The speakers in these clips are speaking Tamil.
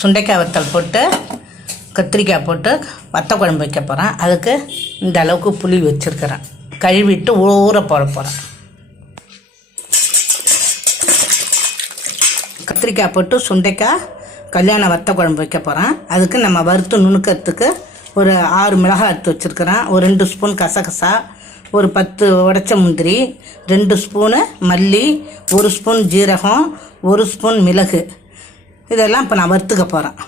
சுண்டைக்காய் வத்தல் போட்டு கத்திரிக்காய் போட்டு வத்த குழம்பு வைக்க போகிறேன். அதுக்கு இந்த அளவுக்கு புளி வச்சுருக்கிறேன். கழுவிட்டு ஊற போட போகிறேன். கத்திரிக்காய் போட்டு சுண்டைக்காய் கல்யாண வத்த குழம்பு வைக்க போகிறேன். அதுக்கு நம்ம வறுத்து நுணுக்கிறதுக்கு ஒரு 6 மிளகாய் எடுத்து வச்சுருக்கிறேன். ஒரு 2 ஸ்பூன் கசகசா, ஒரு 10 உடைச்ச முந்திரி, 2 ஸ்பூனு மல்லி, 1 ஸ்பூன் ஜீரகம், 1 ஸ்பூன் மிளகு. இதெல்லாம் இப்போ நான் வறுத்துக்க போகிறேன்.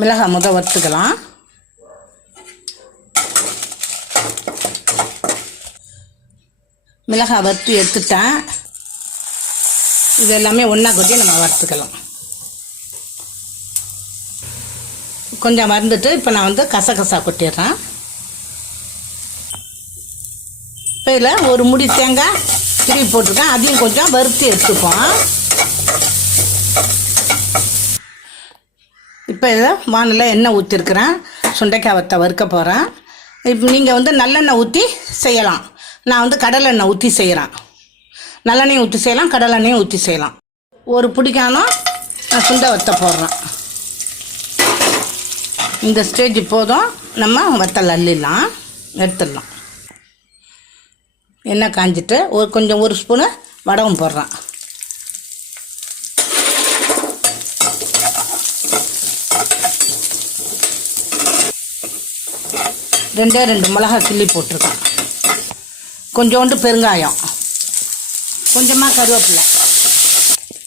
மிளகாய் முதல் வறுத்துக்கலாம். மிளகாய் வறுத்து எடுத்துட்டேன். இது எல்லாமே ஒன்றா கொட்டி நம்ம வறுத்துக்கலாம். கொஞ்சம் வறுந்துட்டு இப்போ நான் கசகசா கொட்டிடுறேன். இப்போ இதில் ஒரு முடி தேங்காய் திருவி போட்டிருக்கேன். அதையும் கொஞ்சம் வறுத்து எடுத்துப்போம். இப்போ இதில் வானலில் எண்ணெய் ஊற்றிருக்கிறேன். சுண்டைக்காய் வத்த வறுக்க போகிறேன். இப்போ நீங்கள் நல்லெண்ணெய் ஊற்றி செய்யலாம். நான் கடலெண்ணெய் ஊற்றி செய்கிறேன். நல்லெண்ணெயும் ஊற்றி செய்யலாம், கடலெண்ணெயும் ஊற்றி செய்யலாம். ஒரு பிடிக்கானோ நான் சுண்டை வத்த போடுறேன். இந்த ஸ்டேஜ் போதும். நம்ம வத்தல் அள்ளிடலாம், எடுத்துடலாம். எண்ணெய் காஞ்சிட்டு கொஞ்சம் 1 ஸ்பூனு வடகம் போடுறேன். ரெண்டே 2 மிளகாய் கிள்ளி போட்டிருக்கேன். கொஞ்சோண்டு பெருங்காயம், கொஞ்சமாக கருவேப்பிலை,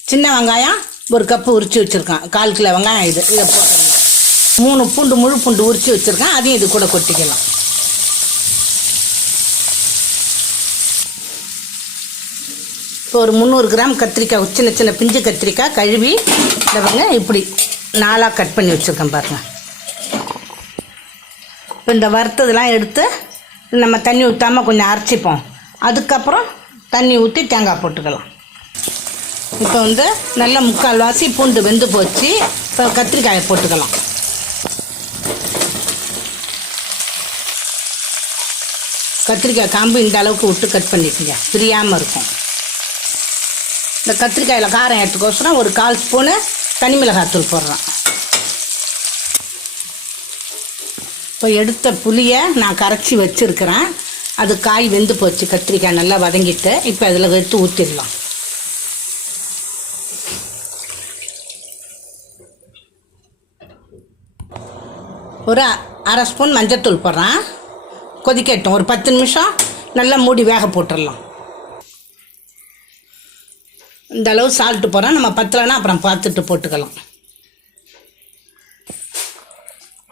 சின்ன வெங்காயம் 1 கப்பு உரித்து வச்சுருக்கேன். 1/4 கிலோ வெங்காயம் இதை போட்டுடலாம். 3 பூண்டு, முழு பூண்டு உரித்து வச்சுருக்கேன். அதையும் இது கூட கொட்டிக்கலாம். இப்போ ஒரு 300 கிராம் கத்திரிக்காய், சின்ன சின்ன பிஞ்சு கத்திரிக்காய் கழுவி இப்படி 4ஆக கட் பண்ணி வச்சுருக்கேன் பாருங்கள். இப்போ இந்த வறுத்ததெல்லாம் எடுத்து நம்ம தண்ணி ஊற்றாமல் கொஞ்சம் அரைச்சிப்போம். அதுக்கப்புறம் தண்ணி ஊற்றி தேங்காய் போட்டுக்கலாம். இப்போ நல்ல 3/4 வாசி பூண்டு வெந்து போச்சு. இப்போ கத்திரிக்காயை போட்டுக்கலாம். கத்திரிக்காய் காம்பு இந்த அளவுக்கு விட்டு கட் பண்ணிக்கோங்க, பிரியாமல் இருக்கும். இந்த கத்திரிக்காயில் காரம் எடுத்துக்கோசரம் ஒரு 1/4 ஸ்பூனு தனி மிளகாய்த்தூள் போடுறேன். இப்போ எடுத்த புளியை நான் கரைச்சி வச்சுருக்கிறேன். அது காய் வெந்து போச்சு. கத்திரிக்காய் நல்லா வதங்கிட்டு இப்போ அதில் எடுத்து ஊற்றிடலாம். ஒரு 1/2 ஸ்பூன் மஞ்சத்தூள் போடுறேன். கொதிக்கட்டும். ஒரு 10 நிமிஷம் நல்லா மூடி வேக போட்டுடலாம். இந்த அளவு சால்ட்டு போடுறேன். நம்ம பத்தலைன்னா அப்புறம் பார்த்துட்டு போட்டுக்கலாம்.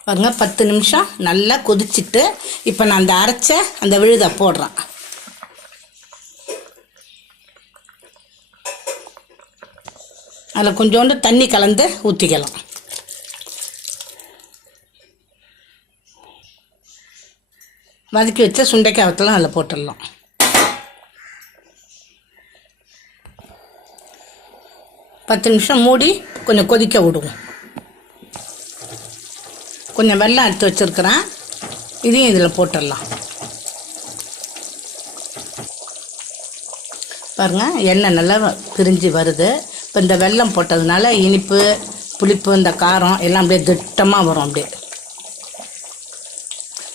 பாருங்கள், 10 நிமிஷம் நல்லா கொதிச்சுட்டு இப்போ நான் அந்த அரைச்ச அந்த விழுதை போடுறேன். அதில் கொஞ்சோண்டு தண்ணி கலந்து ஊற்றிக்கலாம். வதக்கி வச்ச சுண்டைக்காய் வத்தலாம் அதில் போட்டுடலாம். பத்து நிமிஷம் மூடி கொஞ்சம் கொதிக்க விடுவோம். கொஞ்சம் வெல்லம் எடுத்து வச்சுருக்கிறேன். இதையும் இதில் போட்டுடலாம். பாருங்கள், எண்ணெய் நல்லா பிரிஞ்சு வருது. இப்போ இந்த வெல்லம் போட்டதுனால இனிப்பு, புளிப்பு, இந்த காரம் எல்லாம் அப்படியே திட்டமாக வரும். அப்படியே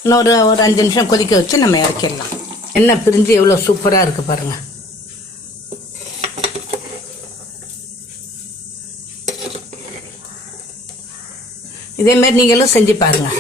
இன்னொரு 5 நிமிஷம் கொதிக்க வச்சு நம்ம இறக்கிடலாம். எண்ணெய் பிரிஞ்சு எவ்வளோ சூப்பராக இருக்குது பாருங்கள். இதேமாரி நீங்களும் செஞ்சு பாருங்கள்.